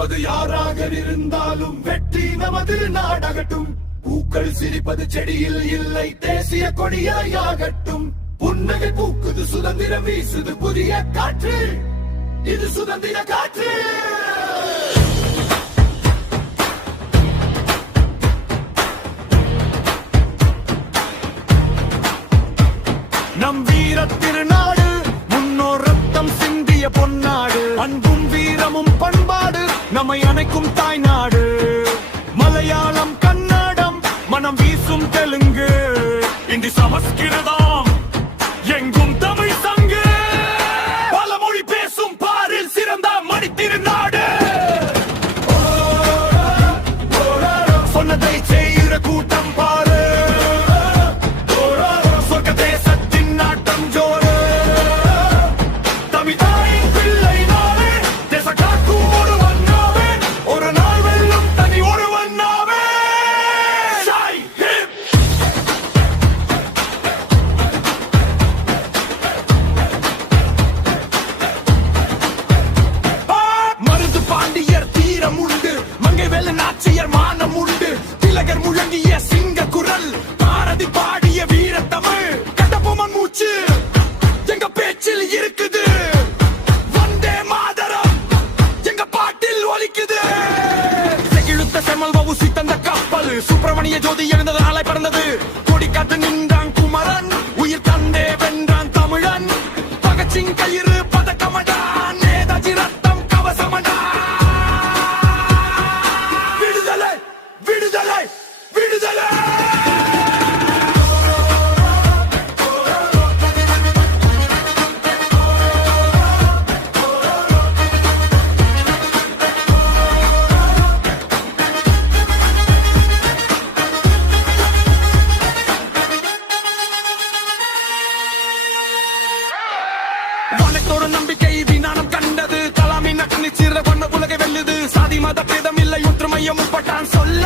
வெல்வது யாராக இருந்தாலும் வெற்றி நமது நாடாகட்டும். பூக்கள் சிரிப்பது செடியில் இல்லை, தேசிய கொடியாகட்டும். புன்னகை பூக்குது, சுதந்திரம் வீசுது புதிய காற்று, இது சுதந்திர காற்று. நம் வீர திருநாடு, முன்னோர் ரத்தம் சிந்திய பொன்னாடு. அன்பும் வீரமும் பண்பாடு நம்மை அணைக்கும் தாய்நாடு. மலையாளம் கன்னடம் மனம் வீசும் தெலுங்கு, இந்தி சமஸ்கிருதம் எங்கும் தமிழ் சங்கு. பல மொழி பேசும் பாரில் சிறந்த மணி திருநாடு. சொன்னதை செய்கிற கூட்டம் பாரு, சொர்க்க தேசத்தின் நாட்டம் ஜோரு. தமிழ் தாயின் பிள்ளை நாவே, தேச காக்கும் ஒருவன் நாவே, ஒரு நாள் வெல்லும் தனி ஒருவன் நாவே. ஜெய் ஹிந்த். மருது பாண்டியர் தீரம் உண்டு, மங்கை வேலு நாச்சியர் மானம் உண்டு. திலகர் முழங்கிய சிங்க குரல், பாரதி பாடிய வீர தமிழ். கட்டபொம்மன் மூச்சு எங்க பேச்சில் இருக்குது, வந்தே மாதரம் எங்க பாட்டில் ஒலிக்குது. செகிழுத்த செம்மல் வவுசி தந்த கப்பல், சுப்பிரமணிய ஜோதி எழுந்தது நாளை பிறந்தது. கொடி காத்து நின்றான் குமரன், உயிர் தந்தே வென்றான் தமிழன். பகத்சிங் கயிறு பதக்கமடா, நேதாஜி ரத்தம் கவசமடா. விடுதலை விடுதலை விடுதலை. வானத்தோடு நம்பிக்கை விஞ்ஞானம் கண்டது, கலாமின் அக்னி சிற பண்ண உலகை வெல்லுது. சாதி மத பேதம் இல்லை, ஒற்றுமையும் முற்பட்டான் சொல்ல.